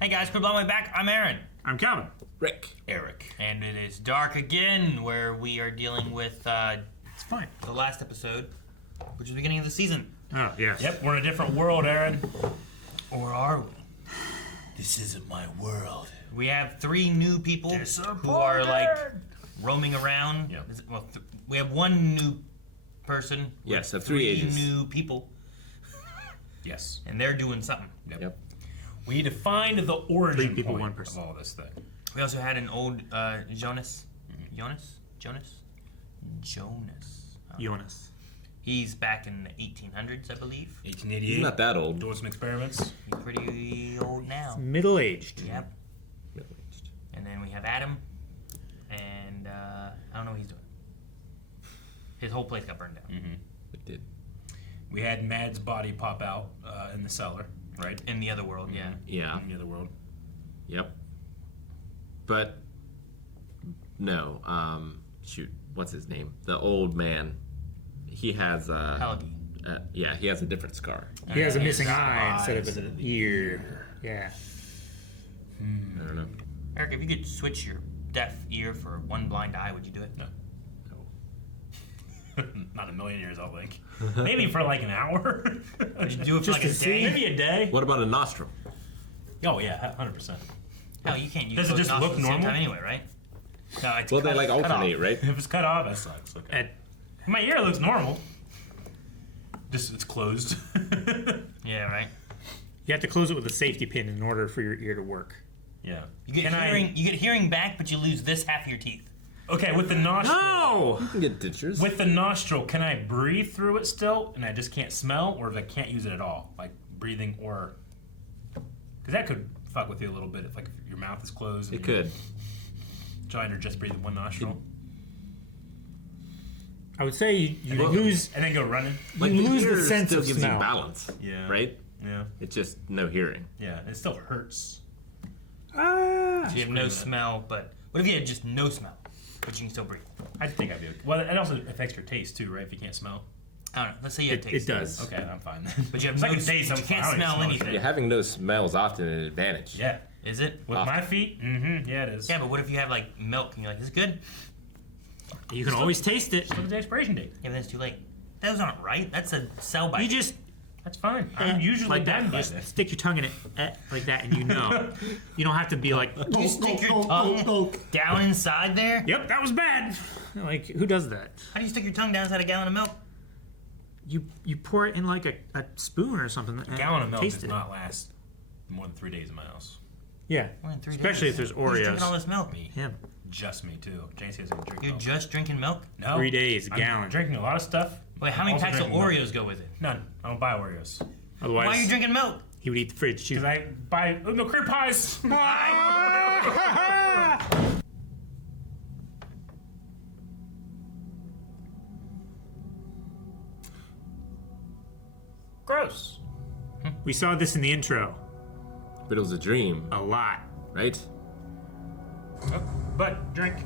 Hey guys, quit blowing my back. I'm Aaron. I'm Calvin. Rick. Eric. And it is dark again, where we are dealing with It's fine. the last episode, which is the beginning of the season. Oh, yes. Yep, we're in a different world, Aaron. Or are we? This isn't my world. We have 3 new people who are roaming around. Yep. We have 1 new person. Yes, with of 3 ages. new people, Yes. and they're doing something. Yep. We need to find the origin 3 people, point 1 person. of all this thing. We also had an old Jonas. Jonas. Jonas. He's back in the 1800s, I believe. 1888. He's not that old. Doing some experiments. He's pretty old now. Middle-aged. Yep. And then we have Adam, and I don't know what he's doing. His whole place got burned down. Mm-hmm. It did. We had Mad's body pop out in the cellar, right? In the other world, yeah. Yeah. In the other world. Yep. But no. Shoot. What's his name? The old man. He has Helgi. yeah, he has a different scar. He has a missing his eye eye instead of instead an of the ear. Yeah. I don't know. Eric, if you could switch your deaf ear for 1 blind eye, would you do it? No. Not a million years, I'll think. Maybe for like an hour. Would you do it for Just like a to see? day? Maybe a day. What about a nostril? Oh yeah, 100%. No, you can't use Does it both just nostrils look at the same normal? time anyway, right? No, it's Well, they cut- like cut alternate, off. right? If it's cut off, that sucks. Okay. My ear looks normal. Just it's closed. Yeah, right. You have to close it with a safety pin in order for your ear to work. Yeah. You get hearing back, but you lose this half of your teeth. Okay, with the nostril. No! You can get dentures. With the nostril, can I breathe through it still, and I just can't smell, or if I can't use it at all, like breathing, or because that could fuck with you a little bit if like if your mouth is closed. And It you're could. trying to just breathe with one nostril, I would say you Well, lose and then go running. Like you lose ear the sense still of gives smell. you balance. Yeah. Right? Yeah. It's just no hearing. Yeah. It still hurts. Ah. So you have no smell, but what if you had just no smell, but you can still breathe? I think I'd be okay. Well, it also affects your taste too, right? If you can't smell. I don't know. Let's say you have It taste. does. Okay, I'm fine. But you have If I no can taste, but I'm you can't fine. I don't smell even anything. Yeah, having no smell is often an advantage. Yeah. Is it? With my feet, yeah, it is. Yeah, but what if you have like milk and you're like, is it good? You can always taste it. Look at the expiration date. Yeah, but then it's too late. Those aren't right. That's a sell by. You just That's fine. I'm usually like done that. by Just this. stick your tongue in it like that, and you know. You don't have to be like. You stick your tongue down inside there? Yep, that was bad. Like, who does that? How do you stick your tongue down inside a gallon of milk? You pour it in like a spoon or something. A gallon of milk taste does it. not last more than 3 days in my house. Yeah, More than 3 especially days. if there's Who's drinking all Oreos. this milk? Me. Him. Just me too. JC doesn't drink You're milk. just drinking milk? No. 3 days, a I'm gallon. drinking a lot of stuff. Wait, how I'm many also packs of drinking milk. Oreos go with it? None. I don't buy Oreos. Otherwise, Why are you drinking milk? he would eat the fridge too. Because I buy no cream pies. Gross. We saw this in the intro But it was a dream, a lot. right? Oh, but drink.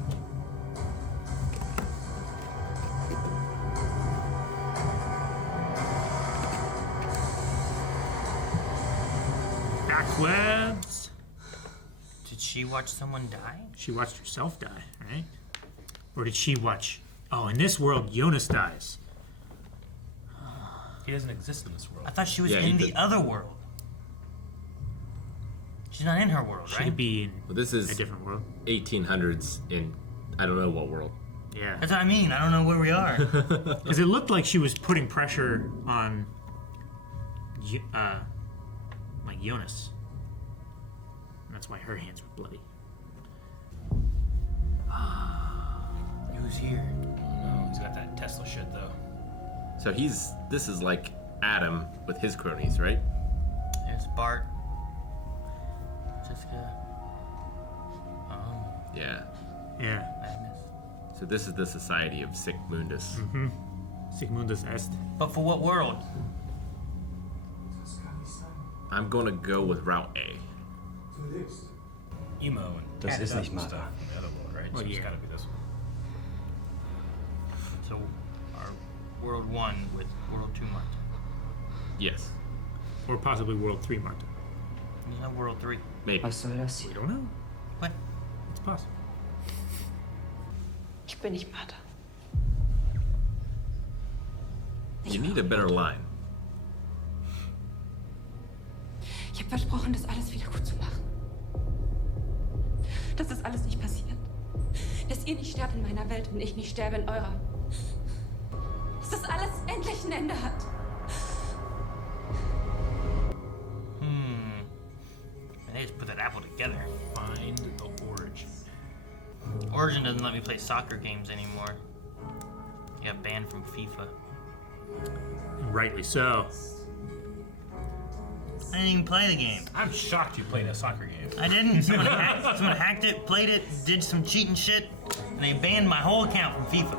Backwards. Did she watch someone die? She watched herself die, right? Or did she watch? Oh, in this world, Jonas dies. He doesn't exist in this world. I thought she was Yeah, he in the did. other world. She's not in her world, She right? could be in Well, this a is different world. 1800s in I don't know what world. Yeah. That's what I mean. I don't know where we are. Because it looked like she was putting pressure on, like Jonas. And that's why her hands were bloody. Who's here? No, he's got that Tesla shit though. So this is like Adam with his cronies, right? There's Bart. Jessica. Yeah. Yeah. Agnes. So this is the Society of Sic Mundus. Sigmundus Est. But for what world? I'm gonna go with Route A. Emo and Das ist stuff nicht and Mother. stuff in the other world, right? Well, So it's yeah. gotta be this one. So, our World 1 with World 2 Martin. Yes. Or possibly World 3 Martin. There's no World 3. Maybe. Was soll das We hier? don't know. What? It's possible. Ich bin nicht Martha. You need a better line. Ich habe versprochen, das alles wieder gut zu machen. Dass das alles nicht passiert. Dass ihr nicht sterbt in meiner Welt und ich nicht sterbe in eurer. Dass das alles endlich ein Ende hat. They just put that apple together. Find the origin. Origin doesn't let me play soccer games anymore. I got banned from FIFA. Rightly so. I didn't even play the game. I'm shocked you played a soccer game. I didn't. Someone hacked it, played it, did some cheating shit, and they banned my whole account from FIFA.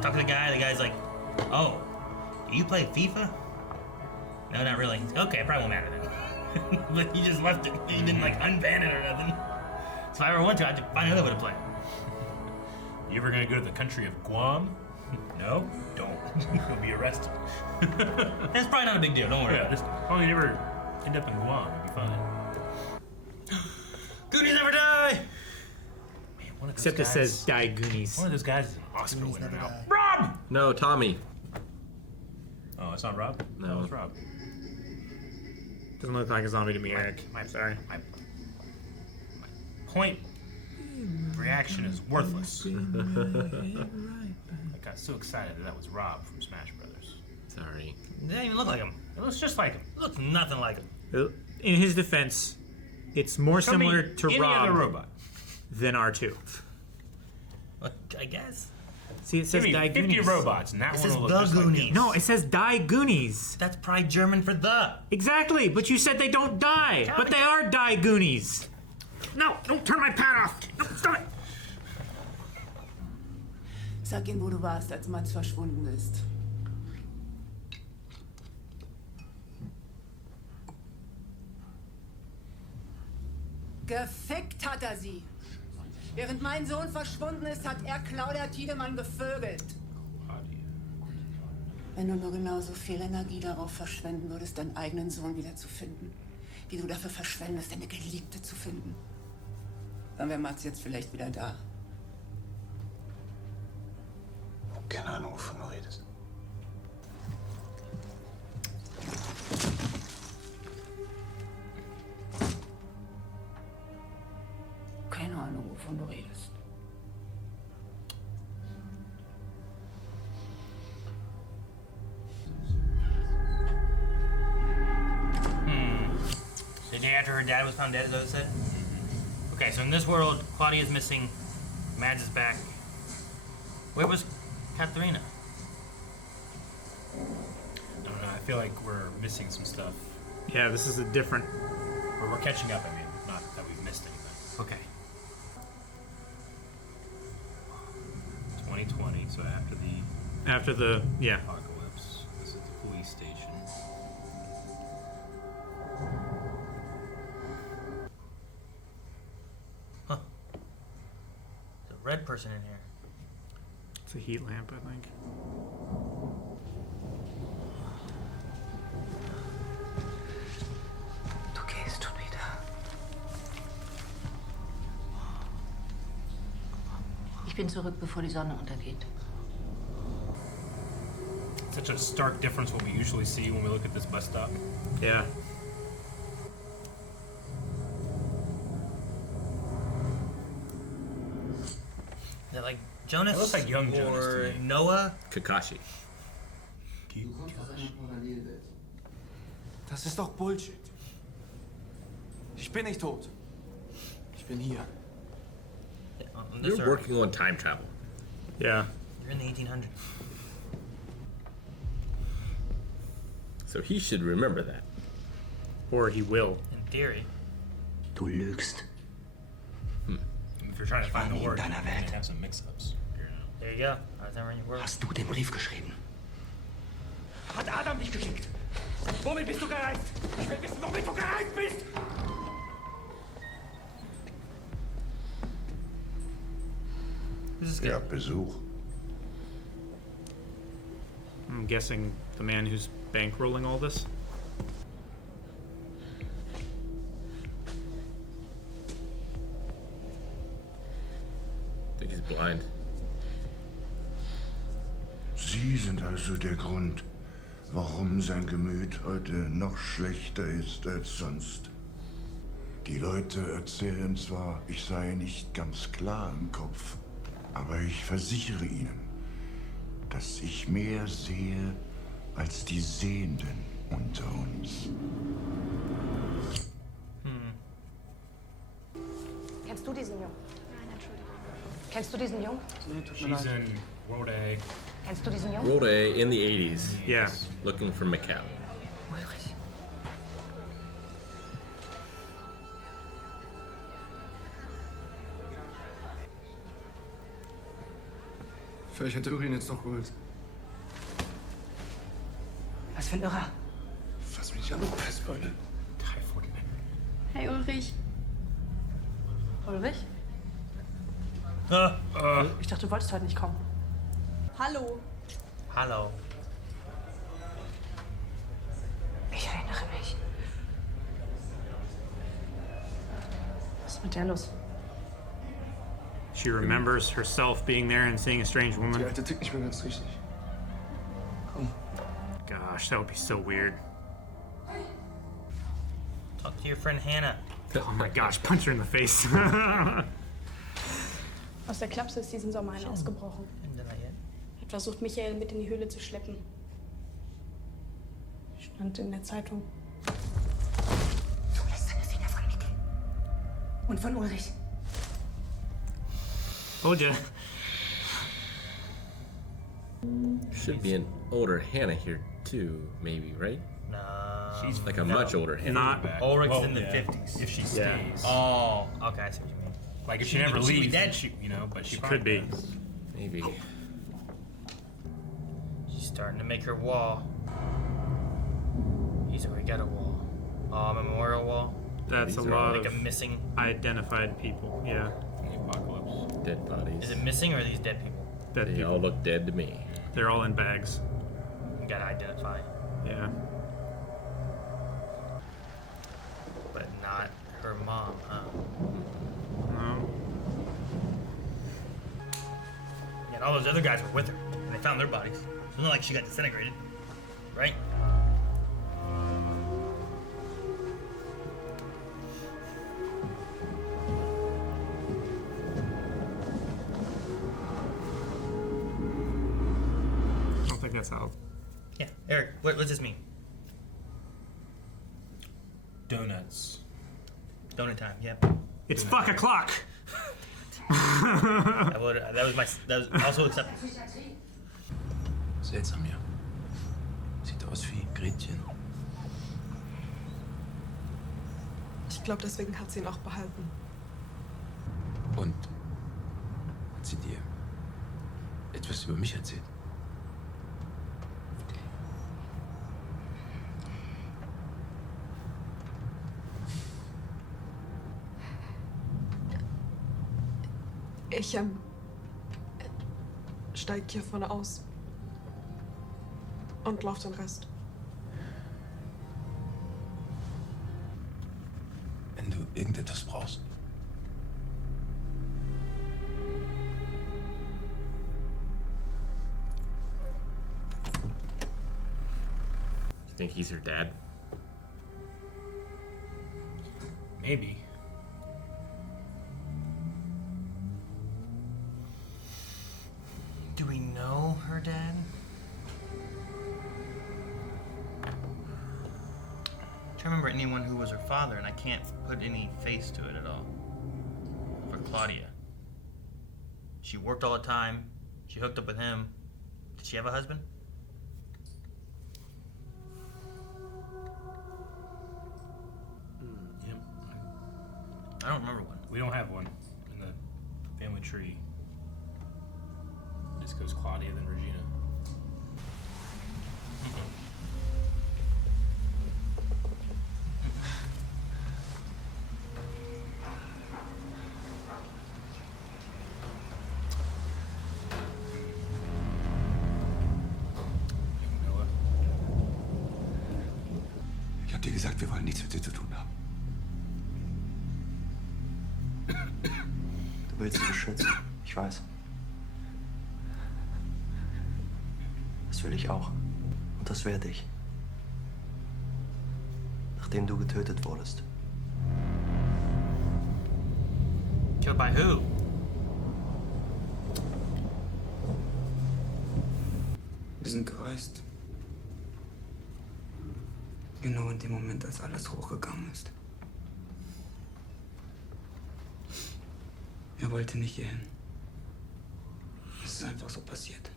Talk to the guy's like, oh, do you play FIFA? No, not really. He's like, okay, it probably won't matter then. But he just left it. He didn't like unban it or nothing. So if I ever want to, I have to find another way to play. You ever gonna go to the country of Guam? No? Don't. You'll be arrested. That's probably not a big deal, don't worry. Yeah, just as long as you never end up in Guam, you'll be fine. Goonies never die! Man, one of those Except guys, it says Die Goonies. one of those guys is an Oscar winner now. Rob! No, Tommy. Oh, it's not Rob? No. It's Rob. Doesn't look like a zombie to me, Eric. I'm Sorry. My point reaction is worthless. I got so excited that was Rob from Smash Brothers. Sorry. It doesn't even look like him. It looks just like him. It looks nothing like him. In his defense, it's more Show me similar to any other Rob robot. than R2. Well, I guess. See, it says Give me Die 50 Goonies. robots, and that It one says will look the just like Goonies. him. No, it says Die Goonies. That's probably German for the. Exactly, but you said they don't die. But they are Die Goonies. No, don't turn my pad off. No, stop it. Sag ihm, wo du warst, als Mats verschwunden ist. Gefickt hat er sie. Während mein Sohn verschwunden ist, hat er Claudia Tiedemann gevögelt. Wenn du nur genauso viel Energie darauf verschwenden würdest, deinen eigenen Sohn wiederzufinden, wie du dafür verschwendest, deine Geliebte zu finden, dann wäre Mats jetzt vielleicht wieder da. Keine Ahnung, wovon du redest. Keine Ahnung, wovon du redest. The day after her dad was found dead, is that what it said? Okay, so in this world, Claudia's missing, Mads is back. Where was Katharina? I don't know. I feel like we're missing some stuff. Yeah, this is a different. Or we're catching up, I mean. Not that we've missed anything. Okay. 2020, so After the. Yeah. apocalypse. This is the police station. Huh. There's a red person in here. It's a heat lamp, I think. Du gehst schon wieder. Ich bin zurück, bevor die Sonne untergeht. Such a stark difference what we usually see when we look at this bus stop. Yeah. Is that like Jonas? It looks like young Jonas to or me. Noah? Kakashi. Das ist doch Bullshit. Ich bin nicht tot. Ich bin hier. On this You're Earth. working on time travel. Yeah. You're in the 1800s. So he should remember that. Or he will. In theory. Du lügst. If you're trying to find the nie in word, you're deiner gonna Welt. have some mix-ups. There you go. I was never in your world. Hast du den Brief geschrieben? Hat Adam dich geschickt? Womit bist du gereist? Ich will wissen, womit du gereist bist! This is Ihr good. habt Besuch. guessing the man who's bankrolling all this. I think he's blind. Sie sind also der Grund, warum sein Gemüt heute noch schlechter ist als sonst. Die Leute erzählen zwar, ich sei nicht ganz klar im Kopf, aber ich versichere Ihnen, dass ich mehr sehe als die Sehenden unter uns. Kennst du diesen Jungen? Nein, Entschuldigung. Kennst du diesen Jungen? She's in World A. Kennst du diesen Jungen? World A in the 80s. Yeah. Looking for Macau. Ulrich. Vielleicht hätte Ulrich ihn jetzt doch geholt. Was für ein Irrer. Fass mich nicht an, du Pestbeule. Hey Ulrich. Ulrich? Ah, Ich dachte, du wolltest heute nicht kommen. Hallo. hallo. Ich erinnere mich. Was ist mit der los? She remembers herself being there and seeing a strange Die woman. alte tickt nicht mehr ganz richtig. Komm. Gosh, that would be so weird. Talk to your friend Hannah. Oh my gosh, punch her in the face. Aus der Klapse ist diesen Sommer einer ausgebrochen. Hat versucht, Michael mit in die Höhle zu schleppen. Stand in der Zeitung. Du lässt deine Finger von Mikkel. Und von Ulrich. Told ya. Should be an older Hannah here too, maybe, right? No. She's Like a much older Hannah. Not. Ulrich's in the 50s. If she Yeah. stays. Oh, okay, I see what you mean. Like if She she never could be leaves, dead. then she, you know, but she She probably could be. does. Maybe. She's starting to make her wall. He's already got a wall. Oh, a memorial wall. That's a These are lot Like a of missing. identified people. Yeah. The apocalypse. Dead bodies. Is it missing or are these dead people? Dead They people. all look dead to me. They're all in bags. You gotta identify. Yeah. But not her mom, huh? No. Yeah, and all those other guys were with her. And they found their bodies. It's not like she got disintegrated. Right? I don't think that's how. Yeah. Eric, what's this mean? Donuts. Donut time, yep. It's fuck o'clock. That was also accepted. Seltsam hier. Sieht aus wie Gretchen. Ich glaube, deswegen hat sie ihn auch behalten. Und hat sie dir etwas über mich erzählt? Ich steig hier vorne aus und lauf den Rest. Wenn du irgendetwas brauchst. You think he's her dad? Maybe. Do we know her dad? I'm trying to remember anyone who was her father, and I can't put any face to it at all. For Claudia. She worked all the time. She hooked up with him. Did she have a husband? Yep. I don't remember one. We don't have one in the family tree. This goes Claudia, then Regina. habe dir gesagt, wir wollen nichts mit dir zu tun haben. Du willst sie beschützen. Ich weiß. Das will ich auch. Und das werde ich. Nachdem du getötet wurdest. Killed by who? Wir sind gereist. Genau in dem Moment, als alles hochgegangen ist. Er wollte nicht hierhin. Es ist einfach so passiert.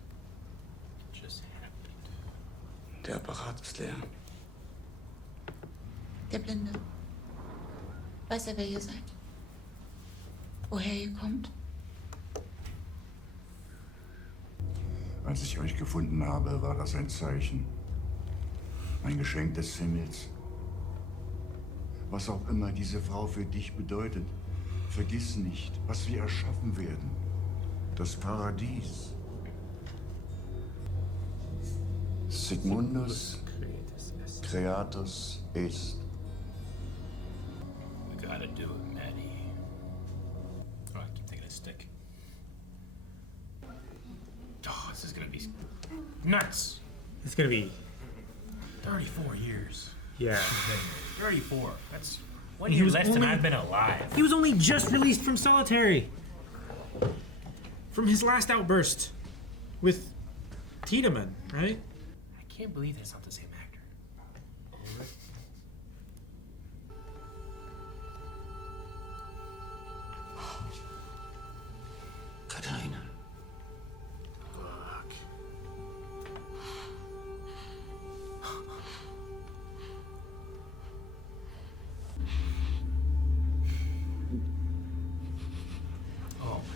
Der Apparat ist leer. Der Blinde. Weiß er, wer ihr seid? Woher ihr kommt? Als ich euch gefunden habe, war das ein Zeichen. Ein Geschenk des Himmels. Was auch immer diese Frau für dich bedeutet, vergiss nicht, was wir erschaffen werden. Das Paradies. Sigmundus Creatus est. We gotta do it, Maddie. Oh, I keep thinking of stick. Oh, this is gonna be nuts. It's gonna be 34 years. Yeah. 34. That's one And he year was less than only- I've been alive. He was only just released from solitary. From his last outburst with Tiedemann, right? I can't believe that's not the same actor. Katharina. Fuck. Oh my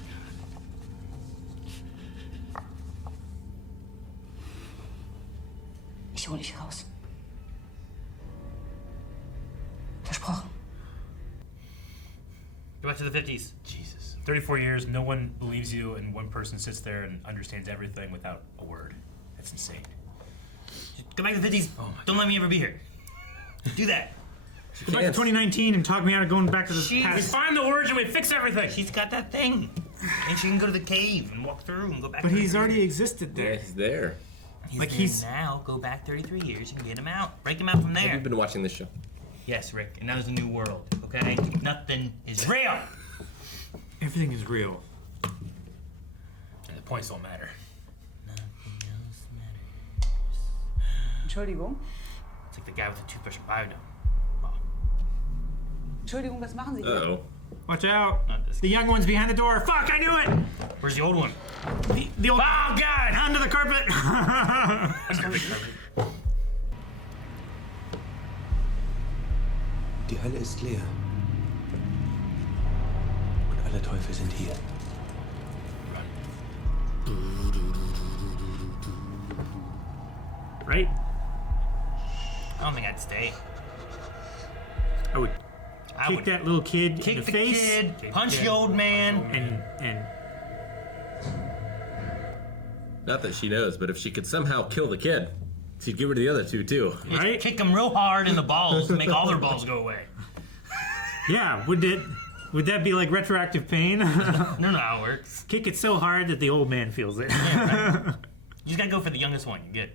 Ich hole dich raus. Versprochen. Go back to the 50s. Jesus. 34 years, no one believes you, and one person sits there and understands everything without a word. That's insane. Go back to the 50s. Don't let me ever be here. Do that. Go back to 2019 and talk me out of going back to the We past. find the origin, we fix everything. She's got that thing. And she can go to the cave and walk through and go back. But he's 33 already years. existed there. Yeah, he's there. He's Like there he's- now. Go back 33 years and get him out. Break him out from Have there. you been watching this show? Yes, Rick. And now there's a new world. Okay. Nothing is real. Everything is real. And the points don't matter. Nothing else matters. Entschuldigung. It's like the guy with the toothbrush and biodome. Entschuldigung, was machen Sie hier? Uh-oh. Watch out. The young one's behind the door. Fuck, I knew it! Where's the old one? The old... Oh, God! Under the carpet! Die Hölle ist leer. Und alle Teufel sind hier. Right? I don't think I'd stay. I would I kick would that little kid kick in the the face. kid, punch the old man. And Not that she knows, but if she could somehow kill the kid, she'd get rid of the other two too. Just kick them real hard in the balls to make all their balls go away. yeah, would that be like retroactive pain? I don't know how it works. Kick it so hard that the old man feels it. You just gotta go for the youngest one. You're good.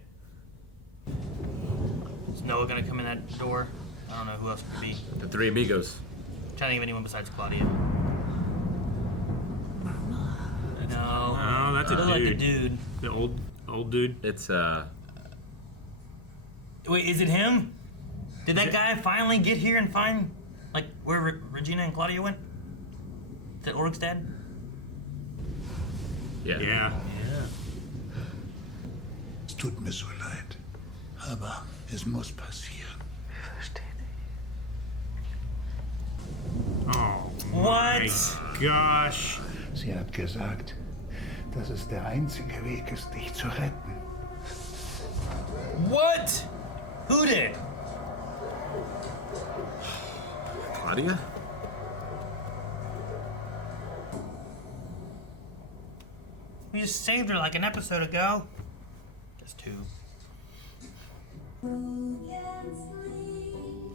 Is Noah gonna come in that door? I don't know who else could be. The three amigos. I'm trying to think of anyone besides Claudia. No. Oh, that's a Look dude. like a dude. The old dude. It's Wait, is it him? Did that guy finally get here and find, like, where Regina and Claudia went? Is that Ulrich's dad? Yeah. Yeah. Es tut mir so leid, aber es muss passieren. Oh What? my gosh. Sie hat gesagt, dass es der einzige Weg ist, dich zu retten. What? Who did? Claudia? We just saved her like an episode ago. Just two. Who can sleep?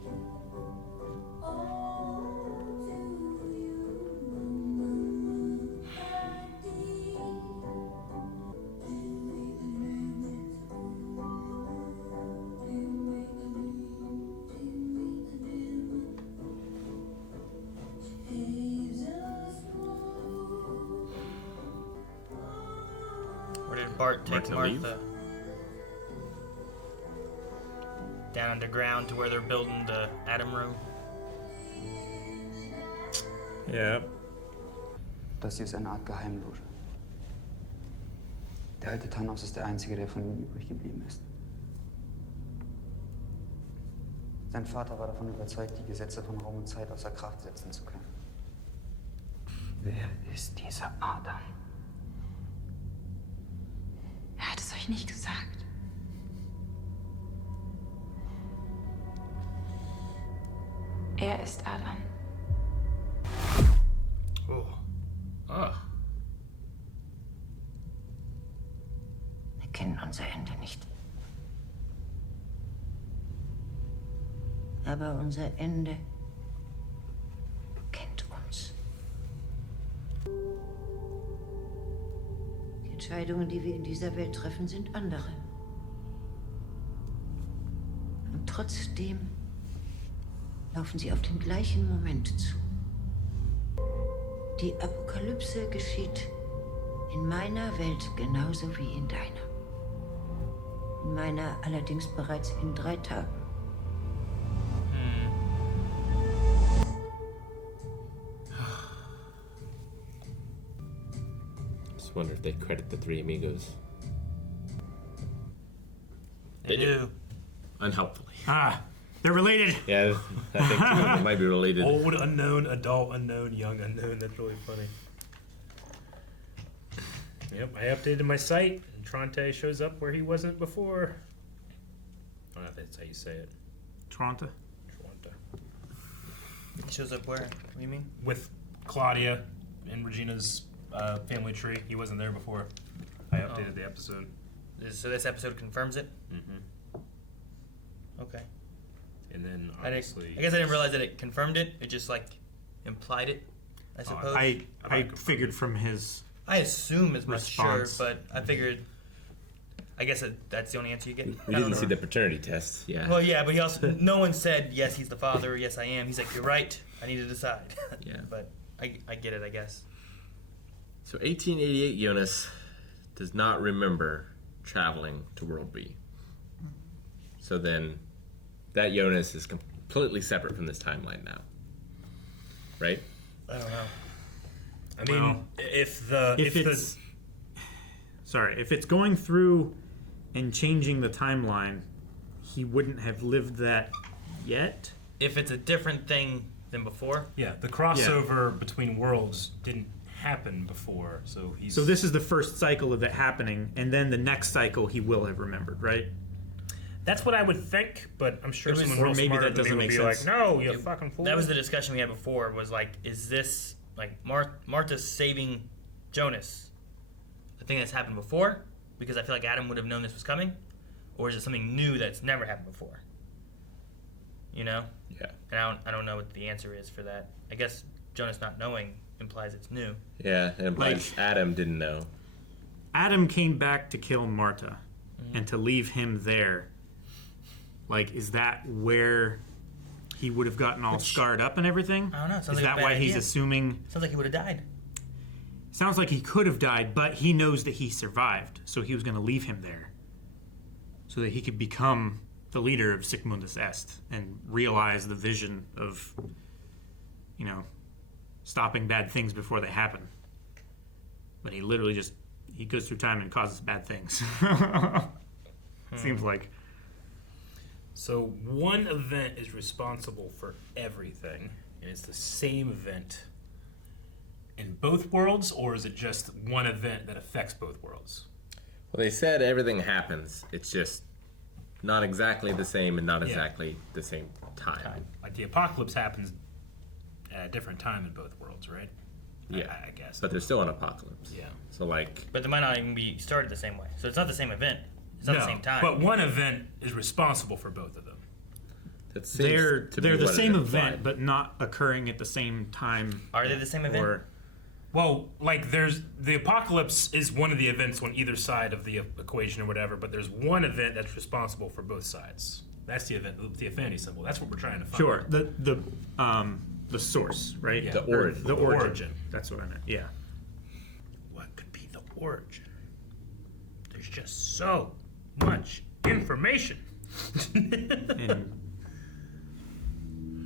Bart take Martha leave? Martha down underground to where they're building the Atom Room? Ja. Das hier ist eine Art Geheimloge. Der alte Tannhaus ist der einzige, der von ihm übrig geblieben ist. Sein Vater war davon überzeugt, die Gesetze von Raum und Zeit außer Kraft setzen zu können. Wer ist dieser Adam? Er hat es euch nicht gesagt. Er ist Adam. Oh. Ah. Wir kennen unser Ende nicht. Aber unser Ende kennt uns. Die Entscheidungen, die wir in dieser Welt treffen, sind andere. Und trotzdem laufen sie auf den gleichen Moment zu. Die Apokalypse geschieht in meiner Welt genauso wie in deiner. In meiner allerdings bereits in 3 Tagen. Just wonder if they credit the three amigos. They do. Unhelpfully. Ah, they're related. Yeah, I think two of them might be related. Old unknown, adult unknown, young unknown. That's really funny. Yep, I updated my site, and Tronte shows up where he wasn't before. I don't know if that's how you say it. Tronte? Tronte. He shows up where? What do you mean? With Claudia and Regina's family tree. He wasn't there before. I updated the episode. So this episode confirms it? Mm-hmm. Okay. And then I obviously... guess I didn't realize that it confirmed it. It just, like, implied it, I suppose. I figured from his I assume as much, sure, response. but I figured... I guess that's the only answer you get. We didn't see the paternity test, yeah. Well, yeah, but he also... No one said, yes, he's the father, yes, I am. He's like, you're right, I need to decide. Yeah. But I get it, I guess. So 1888 Jonas does not remember traveling to World B. So then that Jonas is completely separate from this timeline now. Right? I don't know. I mean, Well, if it's going through and changing the timeline, he wouldn't have lived that yet. If it's a different thing than before? Yeah, the crossover between worlds didn't happen before, so he's... So this is the first cycle of it happening, and then the next cycle he will have remembered, right? That's what I would think, but I'm sure someone real maybe smarter that than me doesn't would make be sense. like, no, you fucking fool. That was the discussion we had before, was like, is this, like, Martha's saving Jonas a thing that's happened before? Because I feel like Adam would have known this was coming? Or is it something new that's never happened before? You know? Yeah. And I don't know what the answer is for that. I guess Jonas not knowing implies it's new. Yeah, it implies Adam didn't know. Adam came back to kill Marta and to leave him there. Like, is that where he would have gotten all scarred up and everything? I don't know. Sounds Is like a that bad why he's idea. assuming? Sounds like he would have died. Sounds like he could have died, but he knows that he survived, so he was going to leave him there, so that he could become the leader of Sigmundus Est and realize the vision of, you know, stopping bad things before they happen. But he literally just he goes through time and causes bad things. Seems like. So one event is responsible for everything, and it's the same event in both worlds, or is it just one event that affects both worlds? Well, they said everything happens. It's just not exactly the same and not exactly the same time. Like the apocalypse happens at a different time in both worlds, right? Yeah, I guess. But there's still an apocalypse. Yeah. So like. But they might not even be started the same way. So it's not the same event. It's not the same time. But one event is responsible for both of them. That seems They're to be the what it same implied. event, but not occurring at the same time. Are they the same event? Or, Well, like there's the apocalypse is one of the events on either side of the equation or whatever, but there's one event that's responsible for both sides. That's the event, the affinity symbol. That's what we're trying to find. sure, the source, right? Yeah. The origin. The origin. Origin. That's what I meant. Yeah. What could be the origin? just so much information. And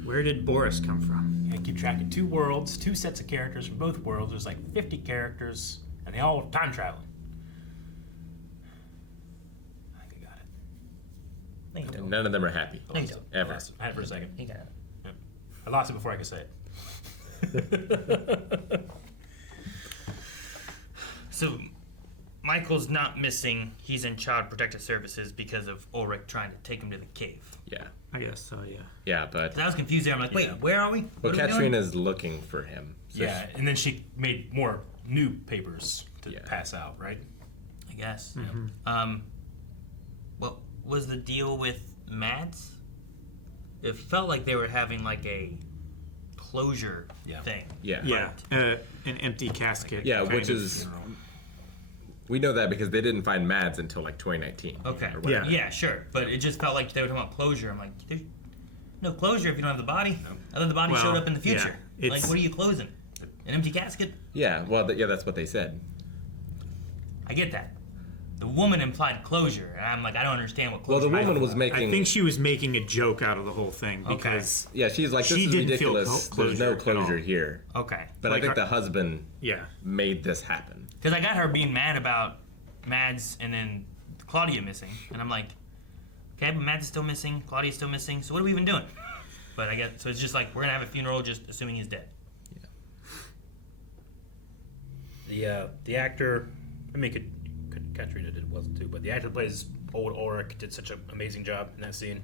where did Boris come from? Yeah, keep track of 2 worlds, 2 sets of characters from both worlds. There's like 50 characters, and they all time traveling. I think I got it. And none of them are happy. No, you don't. Ever. I had it for a second. You got it. Yep. I lost it before I could say it. So, Michael's not missing. He's in Child Protective Services because of Ulrich trying to take him to the cave. Yeah. I guess so, yeah. Yeah, but... 'Cause I was confused there. I'm like, wait, where are we? Well, What are we doing? Katharina's looking for him. So Yeah, and then she made more new papers to pass out, right? I guess. Mm-hmm. What was the deal with Mads? It felt like they were having like a closure thing. Yeah. Yeah, an empty casket. Yeah, kind which of. is... We know that because they didn't find Mads until like 2019. Okay. or whatever. Yeah, sure. But it just felt like they were talking about closure. I'm like, there's no closure if you don't have the body. Other than the body Well, showed up in the future. yeah, Like, it's- what are you closing? An empty casket? Yeah, well, that's what they said. I get that. The woman implied closure, and I'm like, I don't understand what Well, closure the woman is. was making... I think she was making a joke out of the whole thing because Yeah, she's like, this she is didn't ridiculous. feel There's no at all. closure here. Okay. But Like I think her- the husband Yeah. made this happen. Because I got her being mad about Mads and then Claudia missing, and I'm like, okay, but Mads is still missing, Claudia's still missing, so what are we even doing? But I guess, so it's just like, we're gonna have a funeral just assuming he's dead. The actor, I mean, Katharina did well too, but the actor who plays old Ulrich did such an amazing job in that scene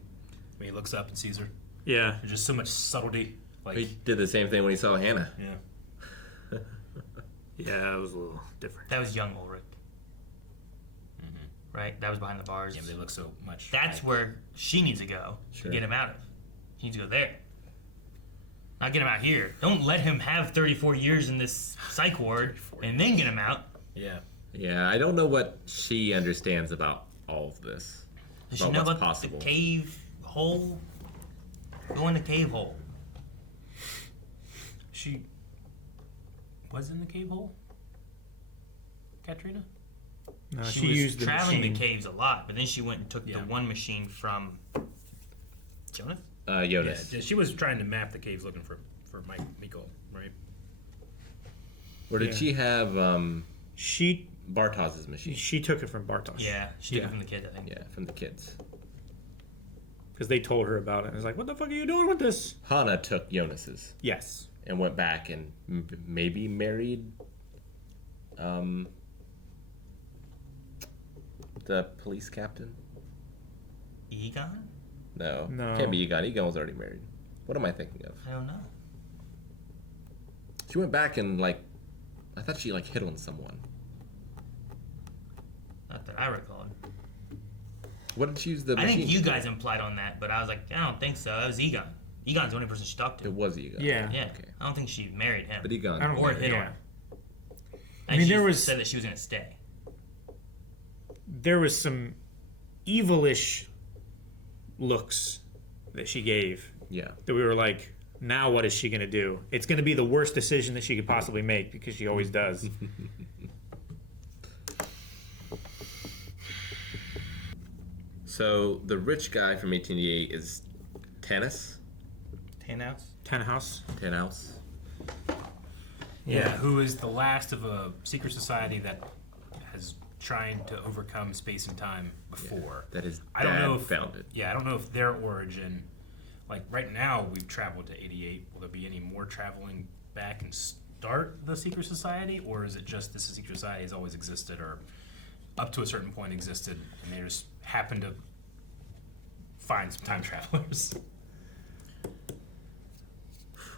when he looks up and sees her. Yeah. There's just so much subtlety. Like, He did the same thing when he saw Hannah. yeah. Yeah, it was a little different. That was young Ulrich. Right? That was behind the bars. Yeah, they look so much. That's where she needs to go Sure. to get him out of. She needs to go there. Not get him out here. Don't let him have 34 years in this psych ward and then get him out. Yeah. Yeah, I don't know what she understands about all of this. Does she About know what's about possible. the cave hole? Go in the cave hole. She was in the cave hole? Katrina? No, she was used traveling machine. the caves a lot, but then she went and took the one machine from Jonas? Jonas. Yeah, she was trying to map the caves looking for Mikkel, right? Or did Yeah. she have She Bartos's machine? she took it from Bartos. Yeah, she took it from the kids, I think. Yeah, from the kids. Because they told her about it. And it's like, what the fuck are you doing with this? Hannah took Jonas's Yes. and went back and maybe married the police captain. Egon? No, No. can't be Egon. Egon was already married. What am I thinking of? I don't know. She went back and I thought she hit on someone. Not that I recall. What did she use the I machine? think you to do? guys implied on that, but I was like, I don't think so. That was Egon. Egon's the only person she talked to. It was Egon. Yeah. Yeah. Okay. I don't think she married him. But Egon. I don't Or think- hit on yeah. him. I mean, she there was- said that she was going to stay. There was some evilish looks that she gave Yeah. that we were like, now what is she going to do? It's going to be the worst decision that she could possibly make because she always does. So the rich guy from 1888 is Tannhaus. Tannhaus? Tannhaus. Yeah, who is the last of a secret society that has tried to overcome space and time before. That his I don't know dad if founded. Yeah, I don't know if their origin, like right now, we've traveled to 88. Will there be any more traveling back and start the secret society, or is it just this secret society has always existed, or up to a certain point existed, and they just happened to find some time travelers?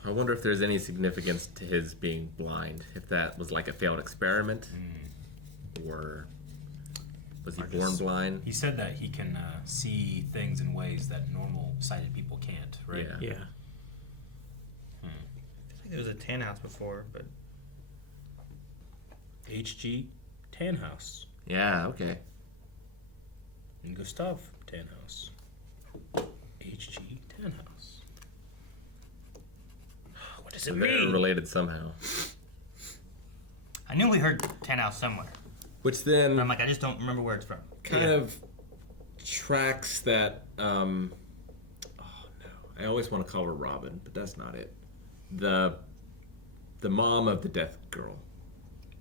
I wonder if there's any significance to his being blind. If that was like a failed experiment, or was he born blind? He said that he can see things in ways that normal sighted people can't, right? Yeah. I think there was a Tannhaus before, but H.G. Tannhaus Yeah. Okay. and Gustav Tannhaus. H.G. Tannhaus. What does So it they're mean? related somehow. I knew we heard Tannhaus somewhere. Which then And I'm like, I just don't remember where it's from. kind of tracks that. Oh no, I always want to call her Robin, but that's not it. The mom of the death girl,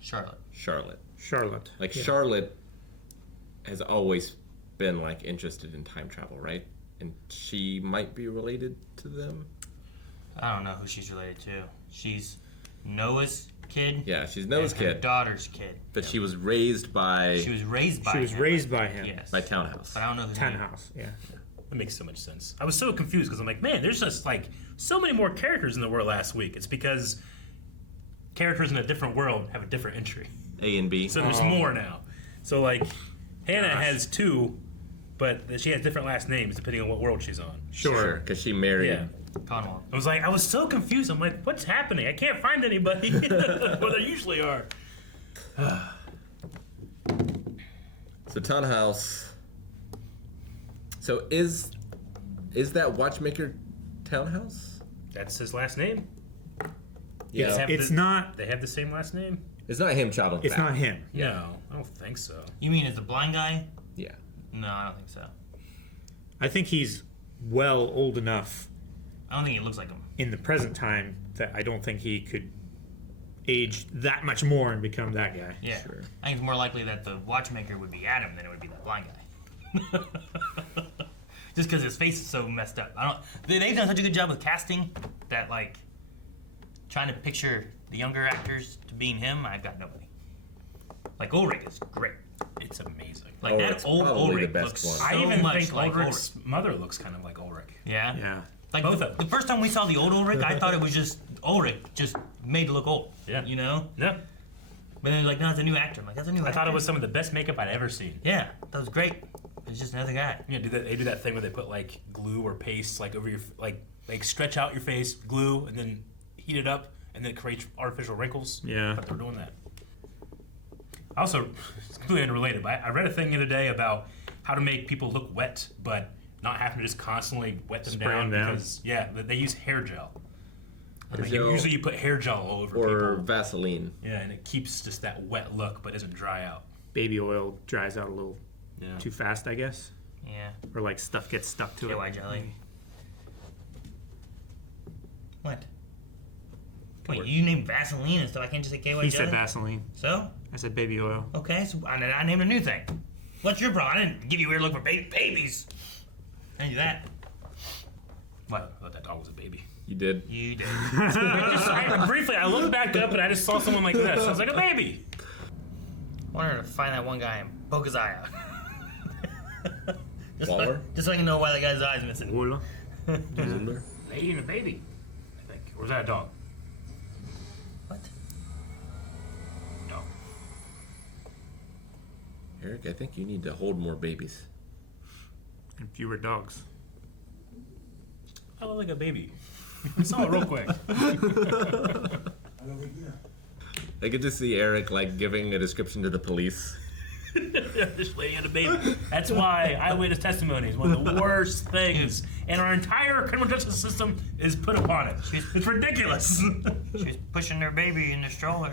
Charlotte. Charlotte. Like Yeah. Charlotte has always been like interested in time travel, right? And she might be related to them. I don't know who she's related to. She's Noah's kid. Yeah, she's Noah's and her kid. daughter's kid. But she was raised by. She was raised by She was him. raised by him. Yes. By Tannhaus. But I don't know whose name. Tannhaus, yeah. That makes so much sense. I was so confused because I'm like, man, there's just like so many more characters in the world last week. It's because characters in a different world have a different entry. A and B. So there's more now. So like, Hannah has 2, but she has different last names depending on what world she's on. Sure, because she married. Yeah. Conwell. I was so confused. I'm like, what's happening? I can't find anybody where they usually are. So Tannhaus. So is that watchmaker Tannhaus? That's his last name. Yeah, It's not. They have the same last name? It's not him traveling It's back. not him. No, I don't think so. You mean as the blind guy? Yeah. No, I don't think so. I think he's old enough I don't think he looks like him. in the present time that I don't think he could age that much more and become that guy. Yeah. Sure. I think it's more likely that the watchmaker would be Adam than it would be that blind guy. Just because his face is so messed up. They've done such a good job with casting that, like, trying to picture the younger actors to being him, I've got nobody. Like, Ulrich is great. It's amazing. Like, that old Ulrich looks so I even much think like Ulrich's mother looks kind of like Ulrich. Yeah? Yeah. Like, Both of them. the first time we saw the old Ulrich, I thought it was just Ulrich, just made to look old. Yeah. You know? Yeah. But then they're like, no, it's a new actor. I'm like, that's a new actor. I thought it was some of the best makeup I'd ever seen. Yeah, that was great. It's just another guy. Yeah, they do that thing where they put like glue or paste like over your like stretch out your face, glue, and then heat it up, and then it creates artificial wrinkles. Yeah. I thought they were doing that. Also, it's completely unrelated, but I read a thing the other day about how to make people look wet, but not having to just constantly wet them Spray down, them down. because they use hair gel. Like, gel. usually you put hair gel all over Or people. Vaseline. Yeah, and it keeps just that wet look, but doesn't dry out. Baby oil dries out a little Yeah. too fast, I guess. Yeah. Or like stuff gets stuck to KY it. jelly. What? Wait, you named Vaseline and stuff. I can't just say KY jelly? He said Vaseline. So? I said baby oil. Okay, so I named a new thing. What's your problem? I didn't give you a weird look for babies. I didn't do that. What? I thought that dog was a baby. You did. You did. Briefly, I looked back up and I just saw someone like this. I was like, a baby. I wanted to find that one guy and poke his eye out. Waller? Just so I can know why that guy's eye's missing. Wola. Lady and a baby, I think. Or was that a dog? What? Dog. Eric, I think you need to hold more babies. And fewer dogs. I look like a baby. I saw it real quick. I get to see Eric like giving a description to the police. This lady and a baby. That's why eyewitness testimony is one of the worst things, and our entire criminal justice system is put upon it. It's ridiculous. She's pushing their baby in the stroller.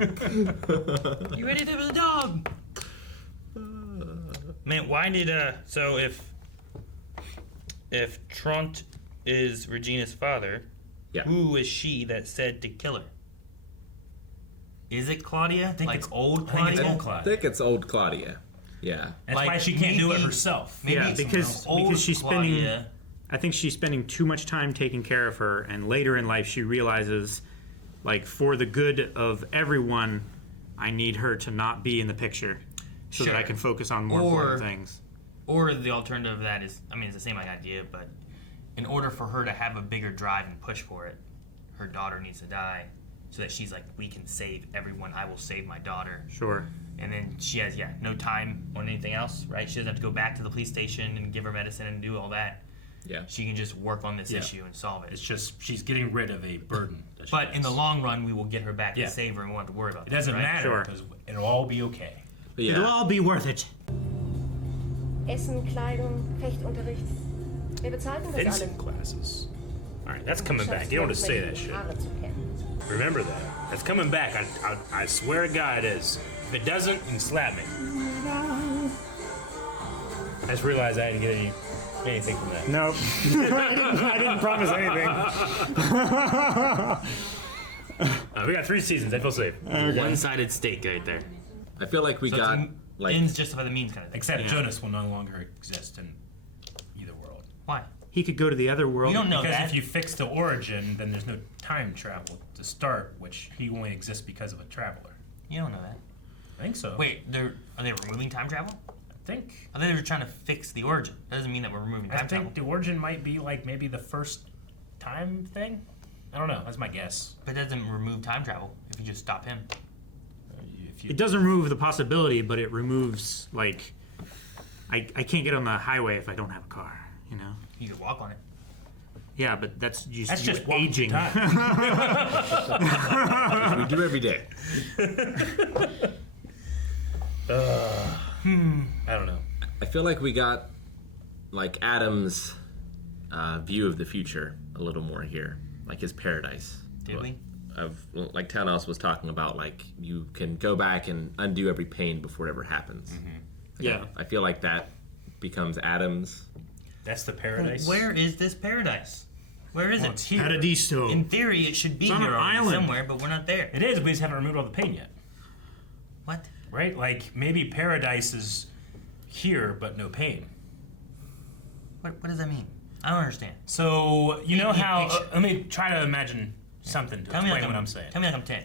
You ready to be the dog? Man, why did so if Tronte is Regina's father, who is she that said to kill her? Is it Claudia? I think like old Claudia? I think it's old Claudia. I think it's old Claudia. Yeah. That's Like, why she can't do it maybe- herself. Maybe Yeah, it's because old she's Claudia. spending. I think she's spending too much time taking care of her, and later in life she realizes, like, for the good of everyone, I need her to not be in the picture, so that Sure. I can focus on more important things. Or the alternative of that is, I mean, it's the same idea, but in order for her to have a bigger drive and push for it, her daughter needs to die, so that she's like, we can save everyone. I will save my daughter. Sure. And then she has, no time on anything else, right? She doesn't have to go back to the police station and give her medicine and do all that. Yeah. She can just work on this issue and solve it. It's just she's getting rid of a burden. That she But has. in the long run, we will get her back Yeah. and save her, and we won't have to worry about It that. doesn't right? matter Sure. because it'll all be okay. But It'll yeah. all be worth it. Essen, Kleidung, Fechtunterricht. Wer bezahlt denn das alle? Fencing classes. Alright, that's coming back. You don't want to say that shit. Remember that. That's coming back. I swear to God it is. If it doesn't, you can slap me. I just realized I didn't get anything from that. Nope. I didn't promise anything. We got 3 seasons. I feel safe. One-sided stake right there. I feel like we So got it's like ends justify the means kind of thing. Except Jonas will no longer exist in either world. Why? He could go to the other world. You don't know because that. if you fix the origin, then there's no time travel to start, which he only exists because of a traveler. You don't know that. I think so. Wait, are they removing time travel? I think. I thought they were trying to fix the origin. That doesn't mean that we're removing time I travel. think the origin might be like maybe the first time thing. I don't know. That's my guess. But that doesn't remove time travel if you just stop him. It doesn't remove the possibility, but it removes, like, I can't get on the highway if I don't have a car, you know? You could walk on it. Yeah, but that's just, walking aging. we do every day. I don't know. I feel like we got like Adam's view of the future a little more here, like his paradise. Did we? Like Tannhaus was talking about, like you can go back and undo every pain before it ever happens. Yeah. I feel like that becomes Adam's. That's the paradise. Where is this paradise? Where is it? It's here. Paradiso. In theory, it should be It's on here an already island. somewhere, but we're not there. It is. We just haven't removed all the pain yet. What? Right? Like maybe paradise is here, but no pain. What does that mean? I don't understand. So you know how? picture. Let me try to imagine something to explain what I'm saying. Tell me like I'm 10.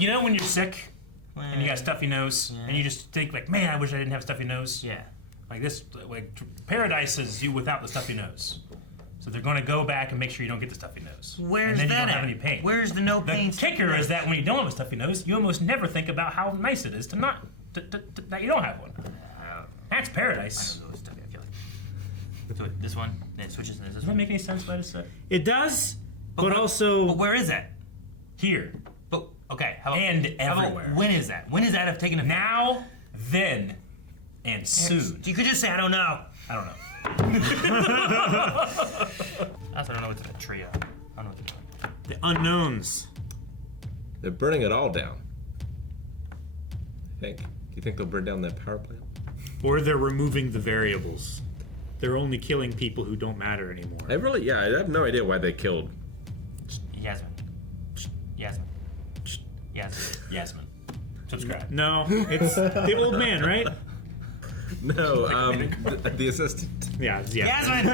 You know when you're sick and you got a stuffy nose, and you just think like, man, I wish I didn't have a stuffy nose. Yeah. Like this, like paradise is you without the stuffy nose. So they're going to go back and make sure you don't get the stuffy nose. Where's and then that you don't at? have any pain. Where's the no pain? The kicker is that when you don't have a stuffy nose, you almost never think about how nice it is to not that you don't have one. That's paradise. I know stuffy, I feel like. So this one, then it switches to this Does that one. make any sense? What I just said? It does, but also... But where is that? Here. But, okay. How about, And how about everywhere. when is that? When is that of taking a Now, then, and soon. You could just say, I don't know. I don't know. I also don't know what's in the trio. I don't know what they're doing. The unknowns. They're burning it all down. I think. Do you think they'll burn down that power plant? Or they're removing the variables. They're only killing people who don't matter anymore. I have no idea why they killed. Yasmin. Yasmin. Yasmin. Yasmin. Subscribe. No, it's the old man, right? No, the assistant. Yeah, Yasmin!